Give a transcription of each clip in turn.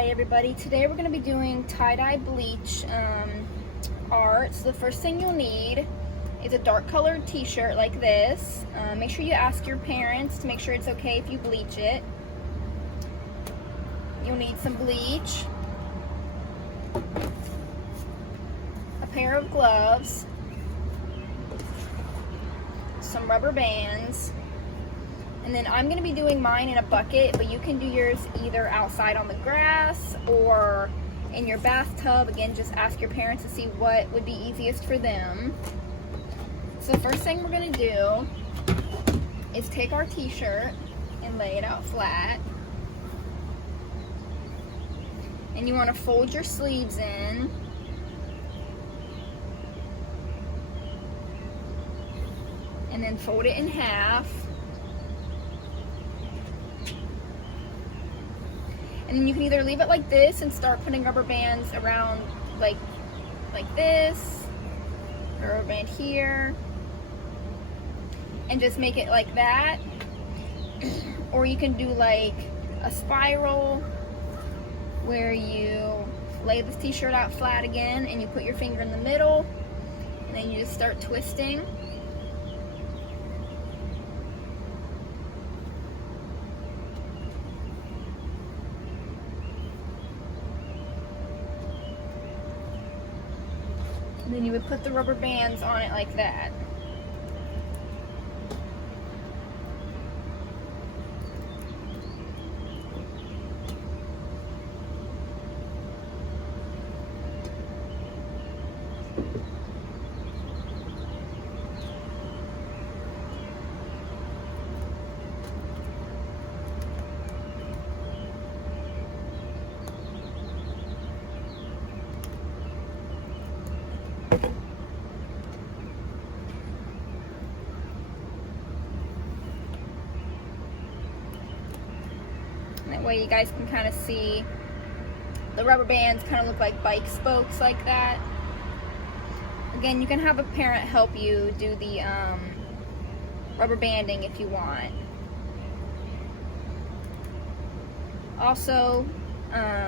Hi everybody, today we're going to be doing tie-dye bleach art. So the first thing you'll need is a dark colored t-shirt like this. Make sure you ask your parents to make sure it's okay if you bleach it. You'll need some bleach, a pair of gloves, some rubber bands, and then I'm going to be doing mine in a bucket, but you can do yours either outside on the grass or in your bathtub. Again, just ask your parents to see what would be easiest for them. So the first thing we're going to do is take our t-shirt and lay it out flat. And you want to fold your sleeves in. And then fold it in half. And then you can either leave it like this and start putting rubber bands around like this, or a rubber band here, and just make it like that. Or you can do like a spiral where you lay this t-shirt out flat again and you put your finger in the middle and then you just start twisting. And then you would put the rubber bands on it like that. That way you guys can kind of see the rubber bands kind of look like bike spokes like that. Again, you can have a parent help you do the rubber banding if you want. Also,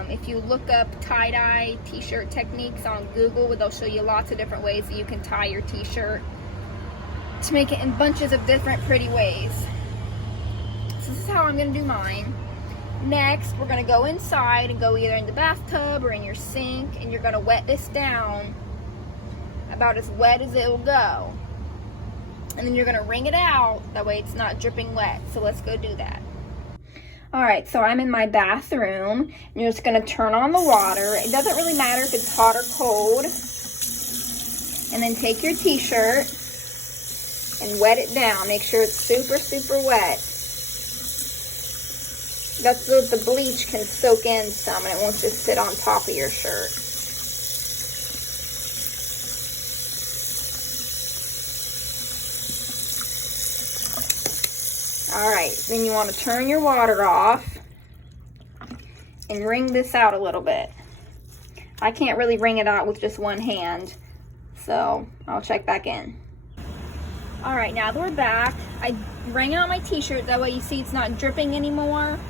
if you look up tie-dye t-shirt techniques on Google, they'll show you lots of different ways that you can tie your t-shirt to make it in bunches of different pretty ways. So this is how I'm going to do mine. Next, we're going to go inside and go either in the bathtub or in your sink, and you're going to wet this down about as wet as it will go. And then you're going to wring it out, that way it's not dripping wet. So let's go do that. Alright, so I'm in my bathroom, and you're just going to turn on the water. It doesn't really matter if it's hot or cold. And then take your t-shirt and wet it down. Make sure it's super, super wet. That's so the bleach can soak in some and it won't just sit on top of your shirt. Alright, then you want to turn your water off and wring this out a little bit. I can't really wring it out with just one hand, so I'll check back in. Alright, now that we're back, I wring out my t-shirt, that way you see it's not dripping anymore.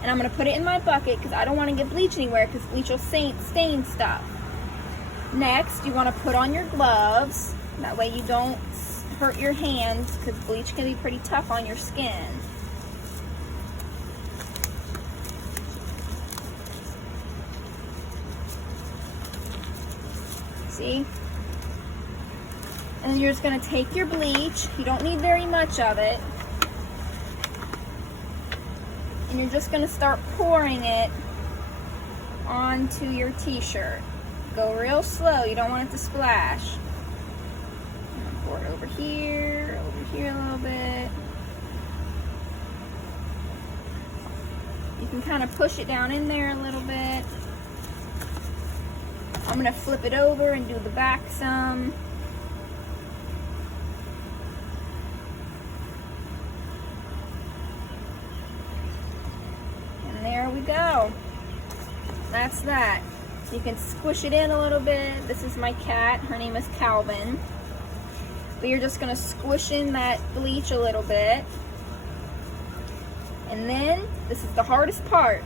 And I'm going to put it in my bucket because I don't want to get bleach anywhere because bleach will stain stuff. Next, you want to put on your gloves. That way you don't hurt your hands because bleach can be pretty tough on your skin. See? And then you're just going to take your bleach. You don't need very much of it. And you're just going to start pouring it onto your t-shirt. Go real slow, you don't want it to splash. Pour it over here a little bit. You can kind of push it down in there a little bit. I'm going to flip it over and do the back some. There we go. That's that. You can squish it in a little bit. This is my cat. Her name is Calvin. But you're just going to squish in that bleach a little bit. And then, this is the hardest part.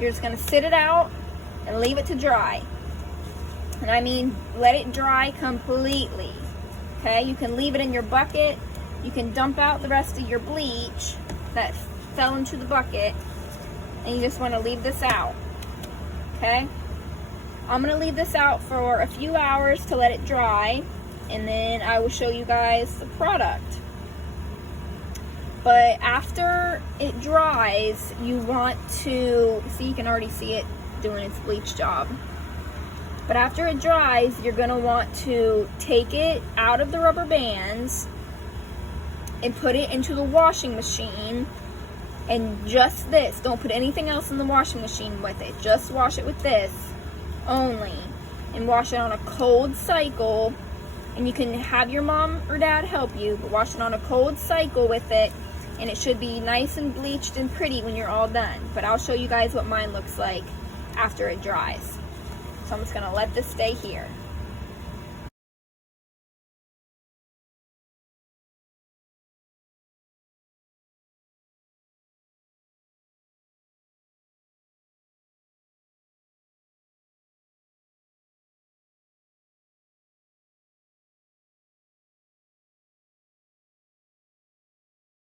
You're just gonna sit it out and leave it to dry. And I mean, let it dry completely. Okay, you can leave it in your bucket. You can dump out the rest of your bleach that fell into the bucket, and you just want to leave this out. Okay, I'm gonna leave this out for a few hours to let it dry, and then I will show you guys the product. But after it dries, you want to see, you can already see it doing its bleach job. But after it dries, you're gonna want to take it out of the rubber bands and put it into the washing machine. And just this, don't put anything else in the washing machine with it. Just wash it with this only. And wash it on a cold cycle. And you can have your mom or dad help you, but wash it on a cold cycle with it. And it should be nice and bleached and pretty when you're all done. But I'll show you guys what mine looks like after it dries. So I'm just gonna let this stay here.